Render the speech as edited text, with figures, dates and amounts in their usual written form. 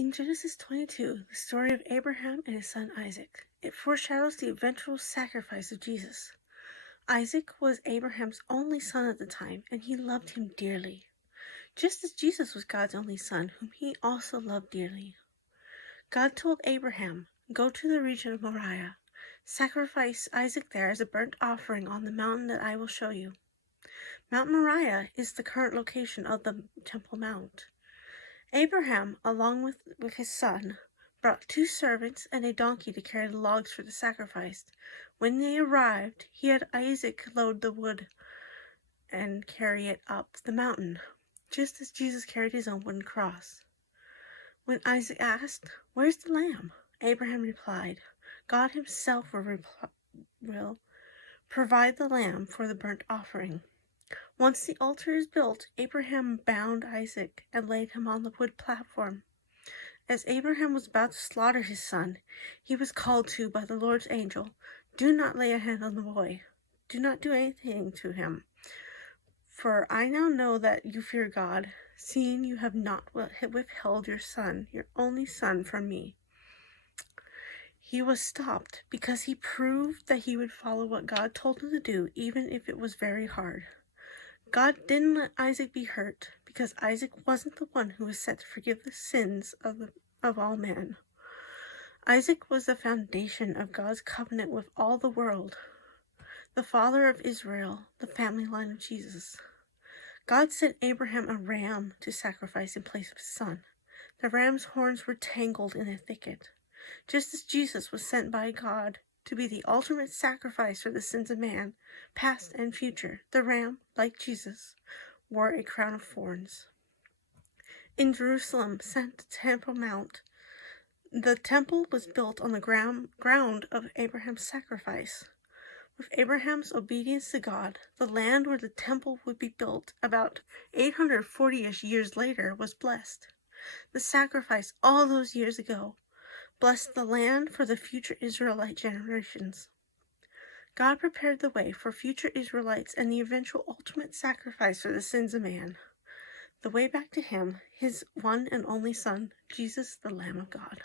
In Genesis 22, the story of Abraham and his son Isaac, it foreshadows the eventual sacrifice of Jesus. Isaac was Abraham's only son at the time, and he loved him dearly, just as Jesus was God's only son, whom he also loved dearly. God told Abraham, "Go to the region of Moriah, sacrifice Isaac there as a burnt offering on the mountain that I will show you." Mount Moriah is the current location of the Temple Mount. Abraham, along with his son, brought 2 servants and a donkey to carry the logs for the sacrifice. When they arrived, he had Isaac load the wood and carry it up the mountain, just as Jesus carried his own wooden cross. When Isaac asked, "Where's the lamb?" Abraham replied, "God himself will provide the lamb for the burnt offering." Once the altar is built, Abraham bound Isaac and laid him on the wood platform. As Abraham was about to slaughter his son, he was called to by the Lord's angel, "Do not lay a hand on the boy. Do not do anything to him. For I now know that you fear God, seeing you have not withheld your son, your only son, from me." He was stopped because he proved that he would follow what God told him to do, even if it was very hard. God didn't let Isaac be hurt because Isaac wasn't the one who was set to forgive the sins of all men. Isaac was the foundation of God's covenant with all the world, the father of Israel, the family line of Jesus. God sent Abraham a ram to sacrifice in place of his son. The ram's horns were tangled in a thicket. Just as Jesus was sent by God to be the ultimate sacrifice for the sins of man, past and future, the ram, like Jesus, wore a crown of thorns. In Jerusalem, sent to Temple Mount, the temple was built on the ground of Abraham's sacrifice. With Abraham's obedience to God, the land where the temple would be built about 840-ish years later was blessed. The sacrifice all those years ago blessed the land for the future Israelite generations. God prepared the way for future Israelites and the eventual ultimate sacrifice for the sins of man. The way back to him, his one and only Son, Jesus, the Lamb of God.